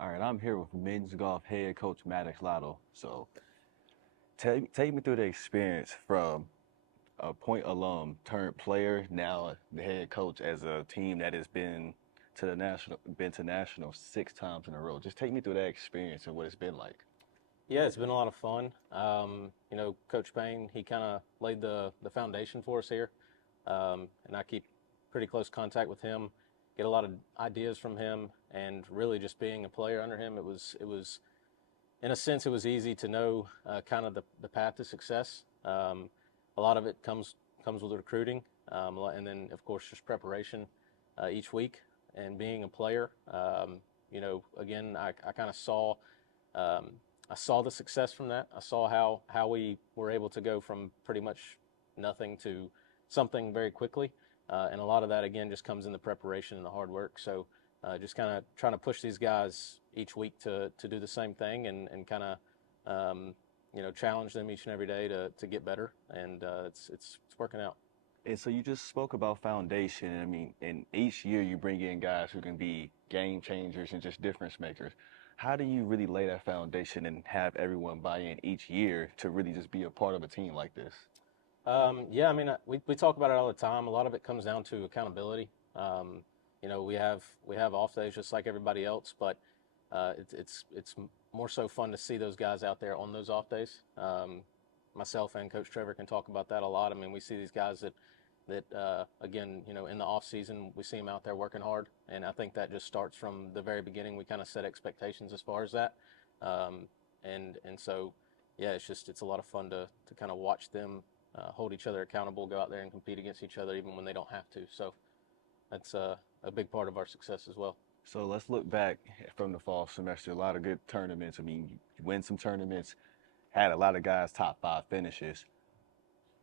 All right, I'm here with men's golf head coach Maddox Lotto. So, take me through the experience from a Point alum turned player, now the head coach as a team that has been to national 6 times in a row. Just take me through that experience and what it's been like. Yeah, it's been a lot of fun. Coach Payne, he kind of laid the foundation for us here, and I keep pretty close contact with him. Get a lot of ideas from him, and really just being a player under him, it was in a sense it was easy to know kind of the path to success. A lot of it comes with recruiting, and then of course just preparation each week and being a player. Again, I kind of saw. Um, I saw the success from that. I saw how we were able to go from pretty much nothing to something very quickly, and a lot of that again just comes in the preparation and the hard work. So just kind of trying to push these guys each week to do the same thing and kind of challenge them each and every day to get better, and it's working out. And so you just spoke about foundation. And I mean, and each year you bring in guys who can be game changers and just difference makers. How do you really lay that foundation and have everyone buy in each year to really just be a part of a team like this? Yeah, I mean, we talk about it all the time. A lot of it comes down to accountability. We have off days just like everybody else, but it's more so fun to see those guys out there on those off days. Myself and Coach Trevor can talk about that a lot. I mean, we see these guys that again, in the off season, we see them out there working hard, and I think that just starts from the very beginning. We kind of set expectations as far as that, um, and so yeah, it's a lot of fun to kind of watch them hold each other accountable, go out there and compete against each other even when they don't have to. So that's a big part of our success as well. So let's look back from the fall semester. A lot of good tournaments. I mean, you win some tournaments, had a lot of guys top 5 finishes.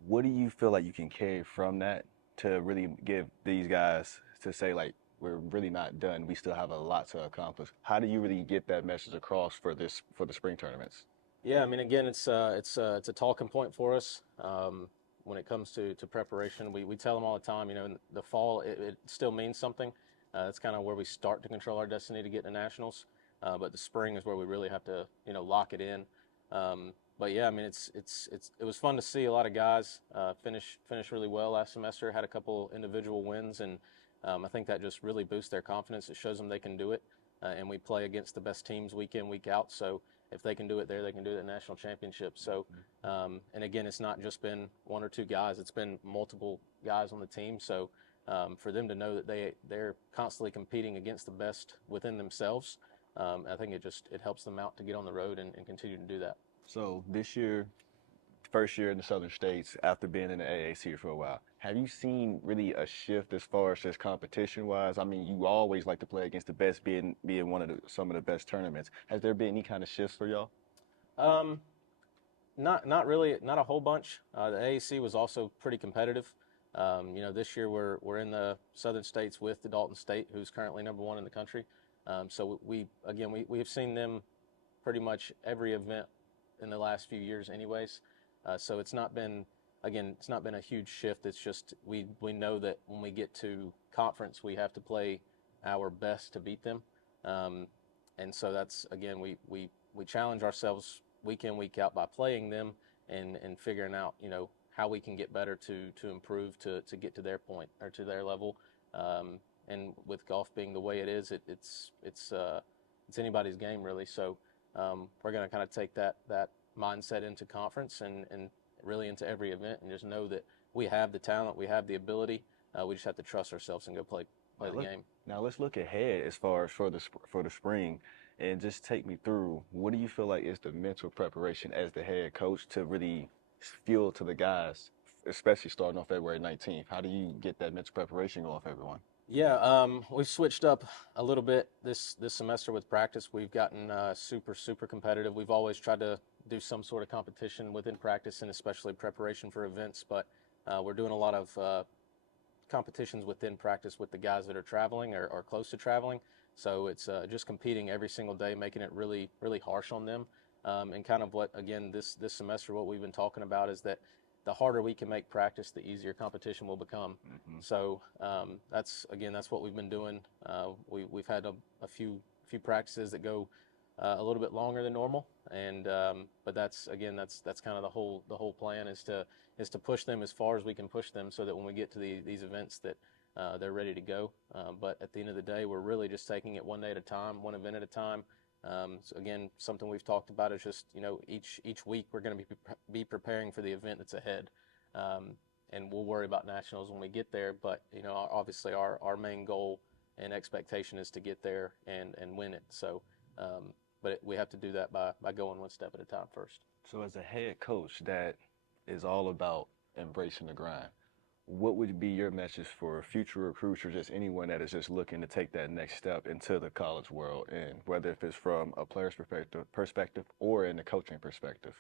What do you feel like you can carry from that to really give these guys to say like we're really not done. We still have a lot to accomplish. How do you really get that message across for the spring tournaments? Yeah, I mean, again, it's a talking point for us when it comes to preparation. We tell them all the time, in the fall it still means something. That's kind of where we start to control our destiny to get to nationals. But the spring is where we really have to lock it in. But yeah, I mean, it was fun to see a lot of guys finish really well last semester. Had a couple individual wins, and I think that just really boosts their confidence. It shows them they can do it, and we play against the best teams week in week out. So if they can do it there, they can do it at national championships. So, and again, it's not just been one or two guys; it's been multiple guys on the team. So, for them to know that they're constantly competing against the best within themselves, I think it helps them out to get on the road and continue to do that. So this year, first year in the Southern States after being in the AAC for a while, have you seen really a shift as far as just competition wise? I mean, you always like to play against the best, being one of some of the best tournaments. Has there been any kind of shifts for y'all? Um, not really, not a whole bunch. The AAC was also pretty competitive. This year we're in the Southern States with the Dalton State, who's currently number one in the country. So we have seen them pretty much every event in the last few years, anyways. So it's not been a huge shift. It's just we know that when we get to conference, we have to play our best to beat them. Um, and so that's again we challenge ourselves week in week out by playing them and figuring out how we can get better to improve to get to their point or to their level. And with golf being the way it is, it's anybody's game really. So we're going to kind of take that mindset into conference and really into every event, and just know that we have the talent, we have the ability. We just have to trust ourselves and go play Now the look, game. now let's look ahead as far as for the spring, and just take me through. What do you feel like is the mental preparation as the head coach to really fuel to the guys, especially starting on February 19th? How do you get that mental preparation going for everyone? Yeah, we've switched up a little bit this semester with practice. We've gotten super competitive. We've always tried to do some sort of competition within practice and especially preparation for events. But we're doing a lot of competitions within practice with the guys that are traveling or close to traveling. So it's just competing every single day, making it really harsh on them. And kind of what again this semester what we've been talking about is that the harder we can make practice, the easier competition will become. Hmm. So that's what we've been doing. We've had a few practices that go a little bit longer than normal, and but that's kind of the whole plan is to push them as far as we can push them, so that when we get to these events that they're ready to go. But at the end of the day, we're really just taking it one day at a time, one event at a time. So again, something we've talked about is just, each week we're going to be preparing for the event that's ahead. And we'll worry about nationals when we get there. But, obviously our main goal and expectation is to get there and win it. So, but we have to do that by going one step at a time first. So as a head coach that is all about embracing the grind, what would be your message for future recruits or just anyone that is just looking to take that next step into the college world, and whether if it's from a player's perspective or in the coaching perspective?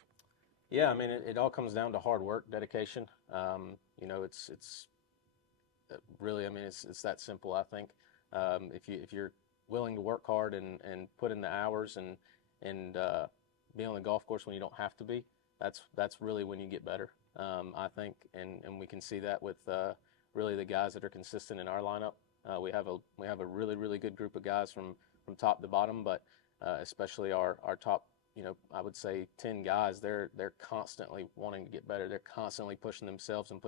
Yeah, I mean, it all comes down to hard work, dedication. It's really, I mean, it's that simple. I think if you're willing to work hard and put in the hours and be on the golf course when you don't have to be, that's really when you get better. I think, and we can see that with really the guys that are consistent in our lineup. We have a really, really good group of guys from top to bottom, but especially our top, I would say 10 guys, they're constantly wanting to get better. They're constantly pushing themselves and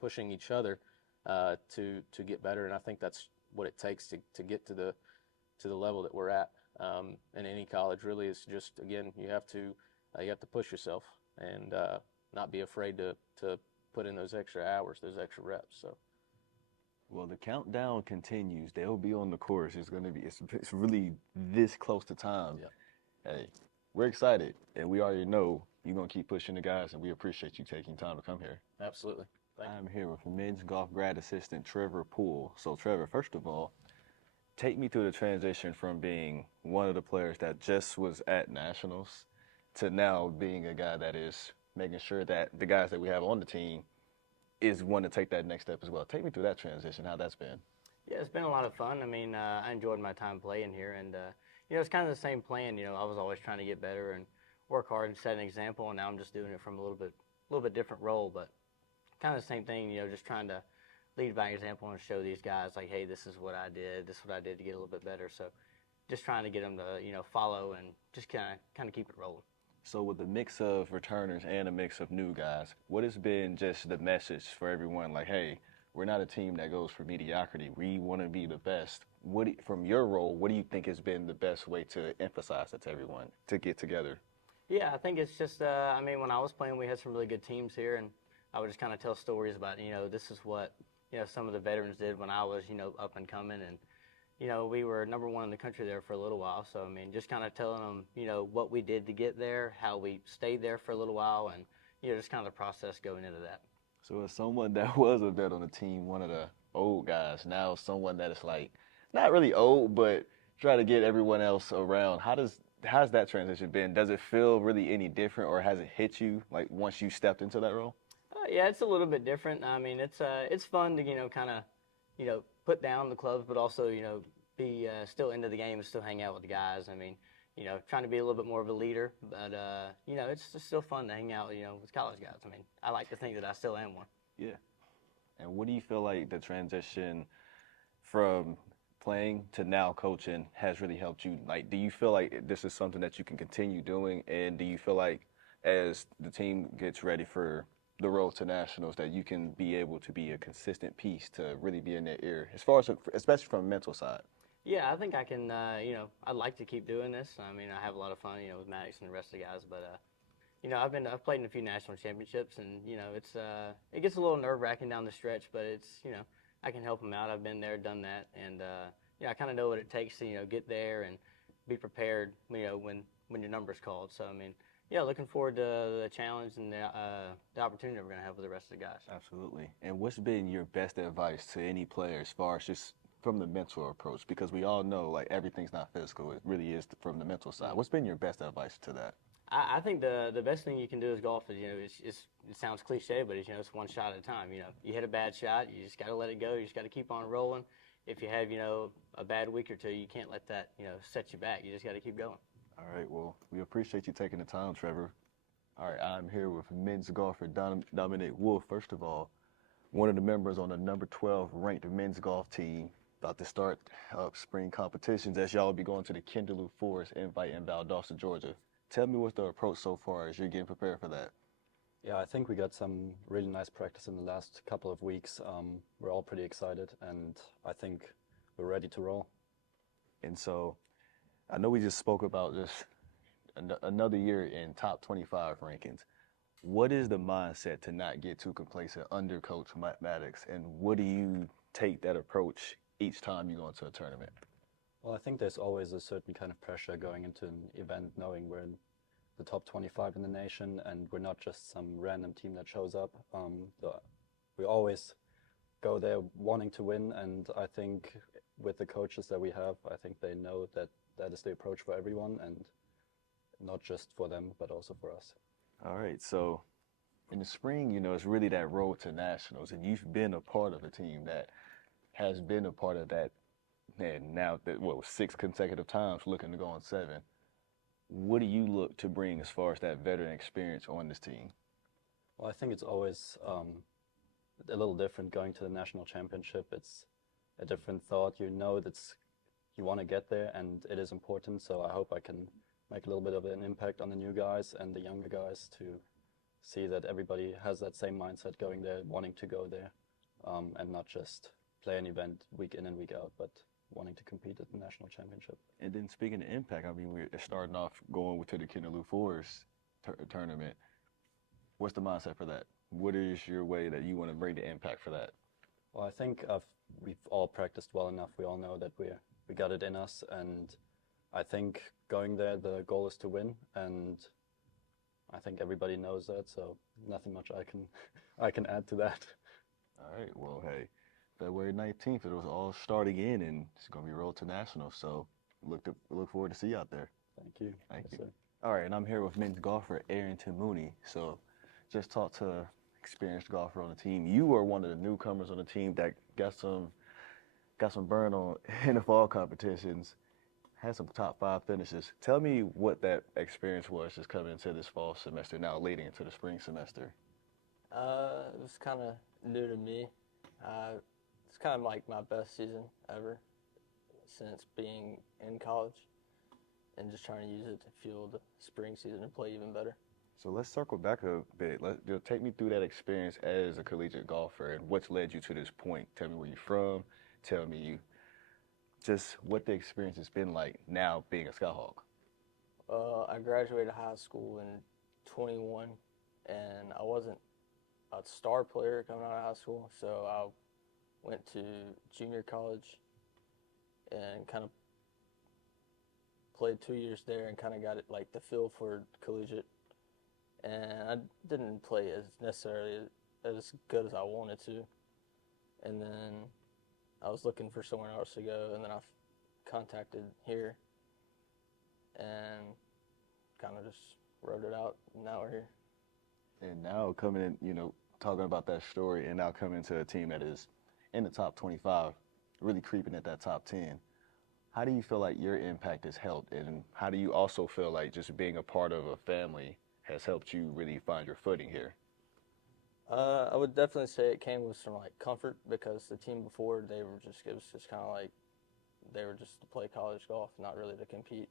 pushing each other to get better. And I think that's what it takes to get to the level that we're at in any college. Really, is just, again, you have to push yourself and not be afraid to put in those extra hours, those extra reps. So. Well, the countdown continues. They'll be on the course. It's really this close to time. Yeah. Hey, we're excited, and we already know you're going to keep pushing the guys, and we appreciate you taking time to come here. Absolutely. Thank you. I'm here with men's golf grad assistant Trevor Poole. So, Trevor, first of all, take me through the transition from being one of the players that just was at Nationals to now being a guy that is making sure that the guys that we have on the team is one to take that next step as well. Take me through that transition, how that's been. Yeah, it's been a lot of fun. I mean, I enjoyed my time playing here, and it's kind of the same plan. I was always trying to get better and work hard and set an example, and now I'm just doing it from a little bit different role, but kind of the same thing. Just trying to lead by example and show these guys like, hey, this is what I did. This is what I did to get a little bit better. So, just trying to get them to follow and just kind of keep it rolling. So with a mix of returners and a mix of new guys, what has been just the message for everyone? Like, hey, we're not a team that goes for mediocrity. We want to be the best. From your role, what do you think has been the best way to emphasize that to everyone to get together? Yeah, I think it's just, when I was playing, we had some really good teams here, and I would just kind of tell stories about, this is what, some of the veterans did when I was, up and coming, and we were number one in the country there for a little while. So, just kind of telling them, what we did to get there, how we stayed there for a little while, and, just kind of the process going into that. So as someone that was a vet on the team, one of the old guys, now someone that is like, not really old, but try to get everyone else around. How's that transition been? Does it feel really any different, or has it hit you, like, once you stepped into that role? Yeah, it's a little bit different. It's fun to, kind of, put down the clubs, but also, be still into the game and still hang out with the guys. Trying to be a little bit more of a leader, but, it's just still fun to hang out, with college guys. I like to think that I still am one. Yeah. And what do you feel like the transition from playing to now coaching has really helped you? Like, do you feel like this is something that you can continue doing? And do you feel like as the team gets ready for the road to nationals that you can be able to be a consistent piece to really be in their ear, as far as, especially from a mental side? Yeah, I think I can, I'd like to keep doing this. I have a lot of fun, with Maddox and the rest of the guys, but, I've played in a few national championships, and, it gets a little nerve-wracking down the stretch, but it's, I can help them out. I've been there, done that, and, I kind of know what it takes to, get there and be prepared, when your number's called. So, looking forward to the challenge and the opportunity we're going to have with the rest of the guys. Absolutely. And what's been your best advice to any player as far as just from the mental approach? Because we all know, like, everything's not physical. It really is from the mental side. What's been your best advice to that? I think the best thing you can do as golf is, it sounds cliche, but it's one shot at a time. You hit a bad shot, you just got to let it go. You just got to keep on rolling. If you have, a bad week or two, you can't let that, set you back. You just got to keep going. All right, well, we appreciate you taking the time, Trevor. All right, I'm here with men's golfer Dominic Wolf. First of all, one of the members on the number 12 ranked men's golf team, about to start spring competitions as y'all will be going to the Kindaloo Forest Invite in Valdosta, Georgia. Tell me what's the approach so far as you're getting prepared for that. Yeah, I think we got some really nice practice in the last couple of weeks. We're all pretty excited, and I think we're ready to roll. And so I know we just spoke about just another year in top 25 rankings. What is the mindset to not get too complacent under Coach Maddox, and what do you take that approach each time you go into a tournament? Well, I think there's always a certain kind of pressure going into an event knowing we're in the top 25 in the nation and we're not just some random team that shows up. We always go there wanting to win, and I think with the coaches that we have, I think they know that that is the approach for everyone, and not just for them, but also for us. All right, so in the spring, it's really that road to nationals, and you've been a part of a team that has been a part of that, and now that 6 consecutive times looking to go on 7. What do you look to bring as far as that veteran experience on this team? Well, I think it's always a little different going to the national championship. It's a different thought. You know you want to get there, and it is important. So I hope I can make a little bit of an impact on the new guys and the younger guys to see that everybody has that same mindset going there, wanting to go there, and not just play an event week in and week out, but wanting to compete at the national championship. And then speaking of impact, I mean, we're starting off going to the Kindaloo Forest tournament. What's the mindset for that? What is your way that you want to bring the impact for that? Well, I think we've all practiced well enough. We all know that we got it in us, and I think going there, the goal is to win, and I think everybody knows that. So nothing much I can add to that. All right. Well, hey, February 19th, it was all starting in, and it's going to be road to national. So look forward to see you out there. Thank you. Thank you. Sir. All right, and I'm here with men's golfer Arrington Mooney. So just talked to an experienced golfer on the team. You were one of the newcomers on the team that got some burn on in the fall competitions, had some top 5 finishes. Tell me what that experience was just coming into this fall semester, now leading into the spring semester. It was kind of new to me. It's kind of like my best season ever since being in college, and just trying to use it to fuel the spring season and play even better. So let's circle back a bit. Take me through that experience as a collegiate golfer and what's led you to this point. Tell me where you're from. Tell me just what the experience has been like now being a Skyhawk. I graduated high school in 21, and I wasn't a star player coming out of high school, so I went to junior college and kind of played 2 years there and kind of got it like the feel for collegiate. And I didn't play as necessarily as good as I wanted to. And then I was looking for somewhere else to go, and then I contacted here and kind of just wrote it out, and now we're here. And now coming in, talking about that story, and now coming to a team that is in the top 25, really creeping at that top 10. How do you feel like your impact has helped, and how do you also feel like just being a part of a family has helped you really find your footing here? I would definitely say it came with some comfort, because the team before, it was just kind of like they were just to play college golf, not really to compete.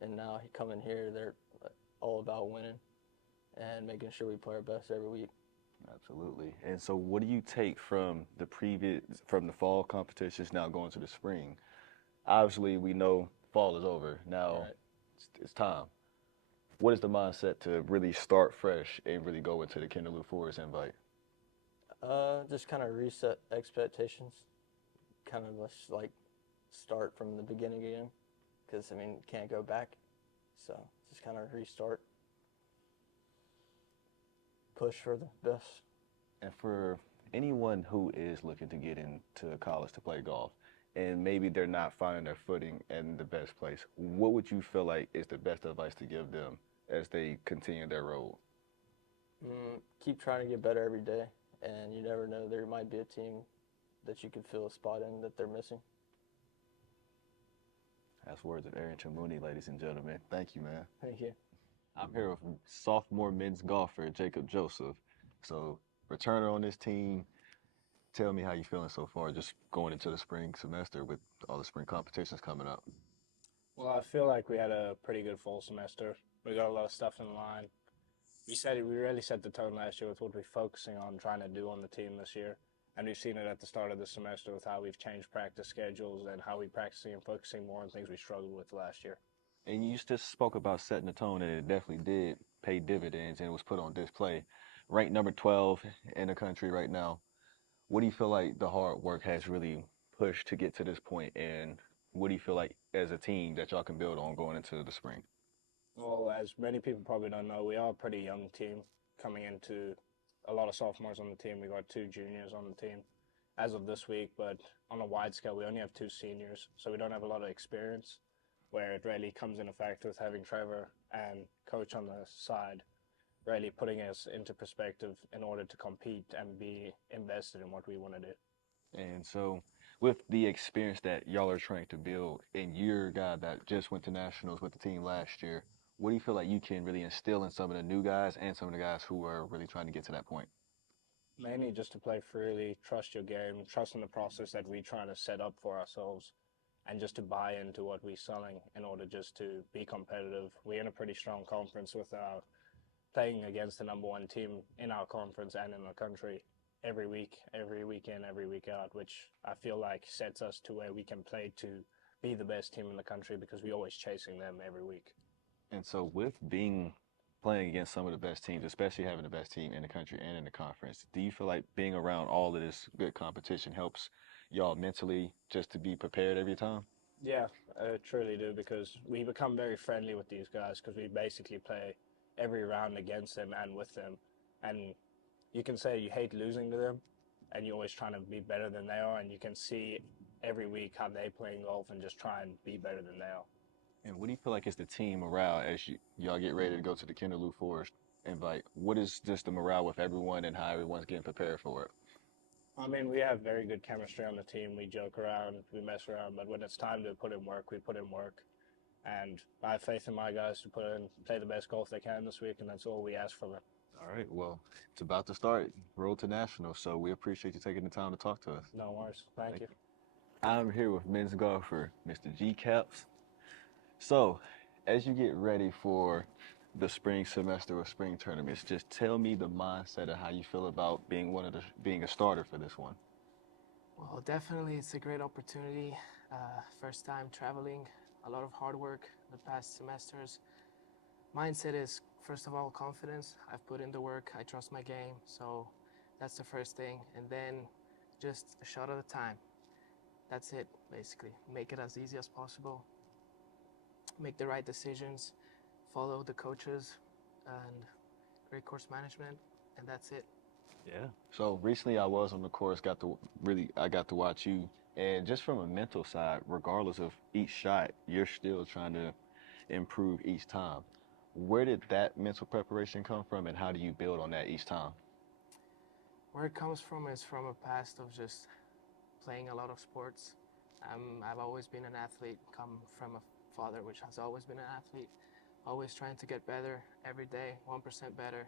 And now coming here, they're all about winning and making sure we play our best every week. Absolutely. And so what do you take from the fall competitions now going to the spring? Obviously, we know fall is over. Now Right. it's time. What is the mindset to really start fresh and really go into the Kindaloo Forest Invite? Just kind of reset expectations, kind of just start from the beginning again, because can't go back. So just kind of restart, push for the best. And for anyone who is looking to get into college to play golf, and maybe they're not finding their footing in the best place, what would you feel like is the best advice to give them as they continue their road? Keep trying to get better every day, and you never know, there might be a team that you could fill a spot in that they're missing. That's words of Arrington Mooney, ladies and gentlemen. Thank you, man. Thank you. I'm here with sophomore men's golfer Jacob Joseph. So, returner on this team. tell me how you feeling so far, just going into the spring semester with all the spring competitions coming up. Well, I feel like we had a pretty good fall semester. We got a lot of stuff in line. We really set the tone last year with what we're focusing on trying to do on the team this year. And we've seen it at the start of the semester with how we've changed practice schedules and how we're practicing and focusing more on things we struggled with last year. And you just spoke about setting the tone, and it definitely did pay dividends, and it was put on display. Ranked number 12 in the country right now. What do you feel like the hard work has really pushed to get to this point, and what do you feel like as a team that y'all can build on going into the spring? Well, as many people probably don't know, we are a pretty young team coming into a lot of sophomores on the team. We got 2 juniors on the team as of this week, but on a wide scale, we only have 2 seniors, so we don't have a lot of experience, where it really comes in effect with having Trevor and coach on the side, really putting us into perspective in order to compete and be invested in what we want to do. And so, with the experience that y'all are trying to build, and you're a guy that just went to nationals with the team last year, what do you feel like you can really instill in some of the new guys and some of the guys who are really trying to get to that point? Mainly just to play freely, trust your game, trust in the process that we're trying to set up for ourselves, and just to buy into what we're selling in order just to be competitive. We're in a pretty strong conference with our playing against the number 1 team in our conference and in the country every week, every week in, every week out, which I feel like sets us to where we can play to be the best team in the country because we're always chasing them every week. And so, with playing against some of the best teams, especially having the best team in the country and in the conference, do you feel like being around all of this good competition helps y'all mentally just to be prepared every time? Yeah, I truly do, because we become very friendly with these guys because we basically play every round against them and with them. And you can say you hate losing to them and you're always trying to be better than they are, and you can see every week how they playing golf and just try and be better than they are. And what do you feel like is the team morale as y'all get ready to go to the Kinderloo Forest invite? What is just the morale with everyone and how everyone's getting prepared for it? I mean, we have very good chemistry on the team. We joke around, we mess around, but when it's time to put in work, we put in work. And I have faith in my guys to play the best golf they can this week, and that's all we ask from it. All right, well, it's about to start, Road to National, so we appreciate you taking the time to talk to us. No worries. Thank you. I'm here with men's golfer, Mr. G Caps. So, as you get ready for the spring semester or spring tournaments, just tell me the mindset of how you feel about being a starter for this one. Well, definitely it's a great opportunity. First time traveling, a lot of hard work the past semesters. Mindset is, first of all, confidence. I've put in the work, I trust my game, so that's the first thing. And then just a shot at a time. That's it, basically. Make it as easy as possible. Make the right decisions, follow the coaches, and great course management, and that's it. Yeah. So recently I was on the course, I got to watch you, and just from a mental side, regardless of each shot, you're still trying to improve each time. Where did that mental preparation come from, and how do you build on that each time? Where it comes from is from a past of just playing a lot of sports. I've always been an athlete, come from a father which has always been an athlete, always trying to get better every day, 1% better.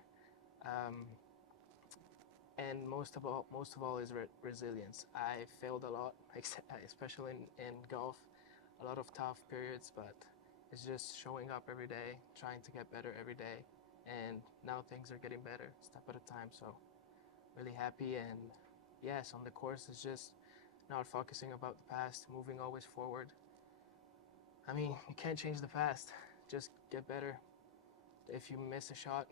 And most of all is resilience. I failed a lot, especially in golf, a lot of tough periods, but it's just showing up every day, trying to get better every day. And now things are getting better, step at a time. So really happy. And yes, on the course, it's just not focusing about the past, moving always forward. I mean, you can't change the past, just get better. If you miss a shot,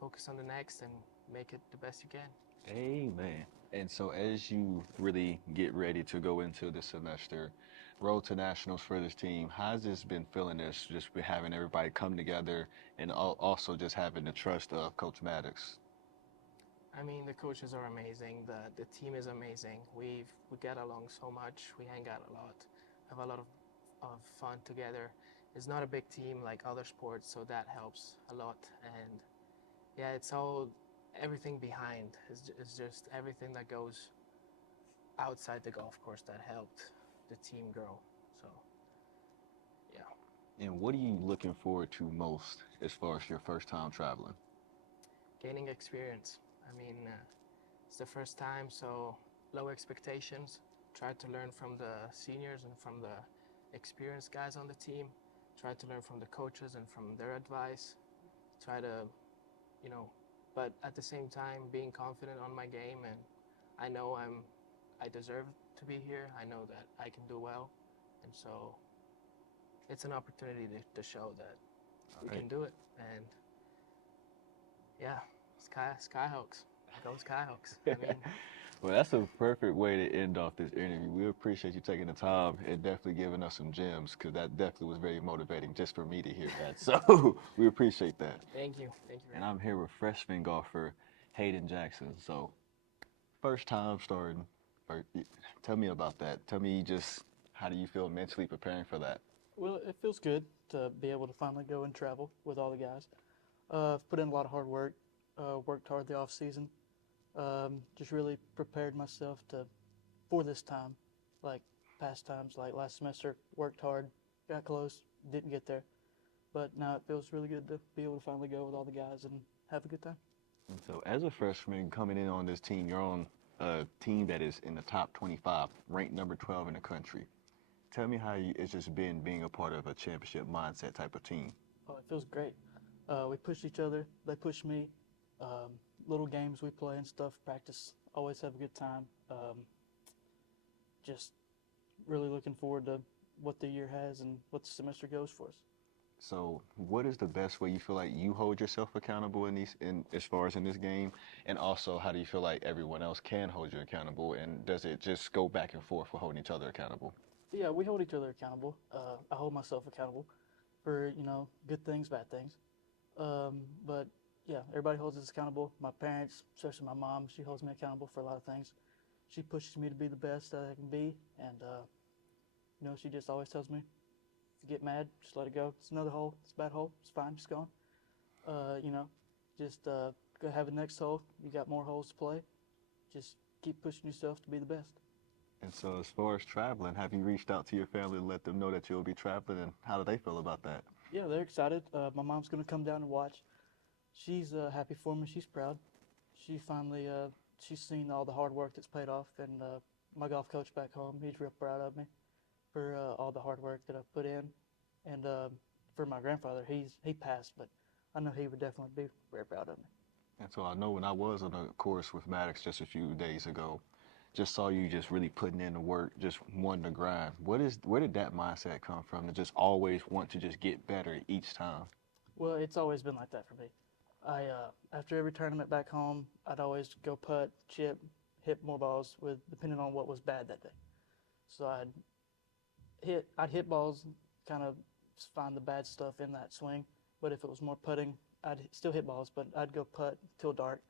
focus on the next and make it the best you can. Amen. And so as you really get ready to go into the semester, Road to Nationals for this team, how's this been feeling, this just having everybody come together and also just having the trust of Coach Maddox? I mean, the coaches are amazing. The team is amazing. We get along so much. We hang out a lot. Have a lot of fun together. It's not a big team like other sports, so that helps a lot. And yeah, it's all everything behind. It's just everything that goes outside the golf course that helped the team grow. So yeah. And what are you looking forward to most as far as your first time traveling? Gaining experience. I mean, it's the first time, so low expectations. Try to learn from the seniors and from the experienced guys on the team. Try to learn from the coaches and from their advice. Try to, you know, but at the same time being confident on my game, and I know I deserve to be here. I know that I can do well, and so it's an opportunity to show that we right. can do it. And yeah, Skyhawks, go Skyhawks. I mean, Well, that's a perfect way to end off this interview. We appreciate you taking the time and definitely giving us some gems, because that definitely was very motivating just for me to hear that. So we appreciate that. thank you very And much. I'm here with freshman golfer Hayden Jackson. So first time starting. Tell me about that. Tell me just how do you feel mentally preparing for that? Well, it feels good to be able to finally go and travel with all the guys. I've put in a lot of hard work, worked hard the off season, just really prepared myself for this time, like past times, like last semester, worked hard, got close, didn't get there, but now it feels really good to be able to finally go with all the guys and have a good time. And so as a freshman coming in on this team, you're on a team that is in the top 25, ranked number 12 in the country. Tell me how it's just been being a part of a championship mindset type of team. Oh, it feels great. We push each other, they push me. Little games we play and stuff, practice, always have a good time. Just really looking forward to what the year has and what the semester goes for us. So what is the best way you feel like you hold yourself accountable as far as in this game? And also, how do you feel like everyone else can hold you accountable? And does it just go back and forth for holding each other accountable? Yeah, we hold each other accountable. I hold myself accountable for, good things, bad things. But yeah, everybody holds us accountable. My parents, especially my mom, she holds me accountable for a lot of things. She pushes me to be the best that I can be. And, she just always tells me, if you get mad, just let it go. It's another hole. It's a bad hole. It's fine. Just go on. Just go have a next hole. You got more holes to play. Just keep pushing yourself to be the best. And so as far as traveling, have you reached out to your family to let them know that you'll be traveling, and how do they feel about that? Yeah, they're excited. My mom's going to come down and watch. She's happy for me. She's proud. She finally, she's seen all the hard work that's paid off, and my golf coach back home, he's real proud of me for all the hard work that I've put in. And for my grandfather, he passed, but I know he would definitely be very proud of me. And so I know when I was on a course with Maddox just a few days ago, just saw you just really putting in the work, just wanting to grind. Where did that mindset come from, to just always want to just get better each time? Well, it's always been like that for me. I after every tournament back home, I'd always go putt, chip, hit more balls depending on what was bad that day. So I'd hit balls, kind of find the bad stuff in that swing. But if it was more putting, I'd still hit balls, but I'd go putt till dark.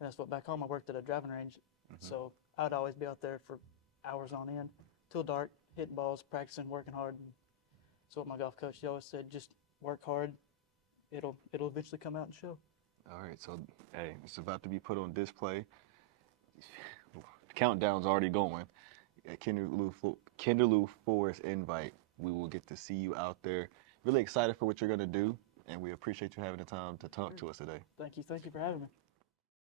And that's what back home I worked at a driving range, so I'd always be out there for hours on end till dark, hitting balls, practicing, working hard. And that's what my golf coach, he always said, just work hard. It'll eventually come out and show. All right, so hey, it's about to be put on display. The countdown's already going. At Kinderloo Forest invite, we will get to see you out there. Really excited for what you're going to do, and we appreciate you having the time to talk to us today. Thank you for having me.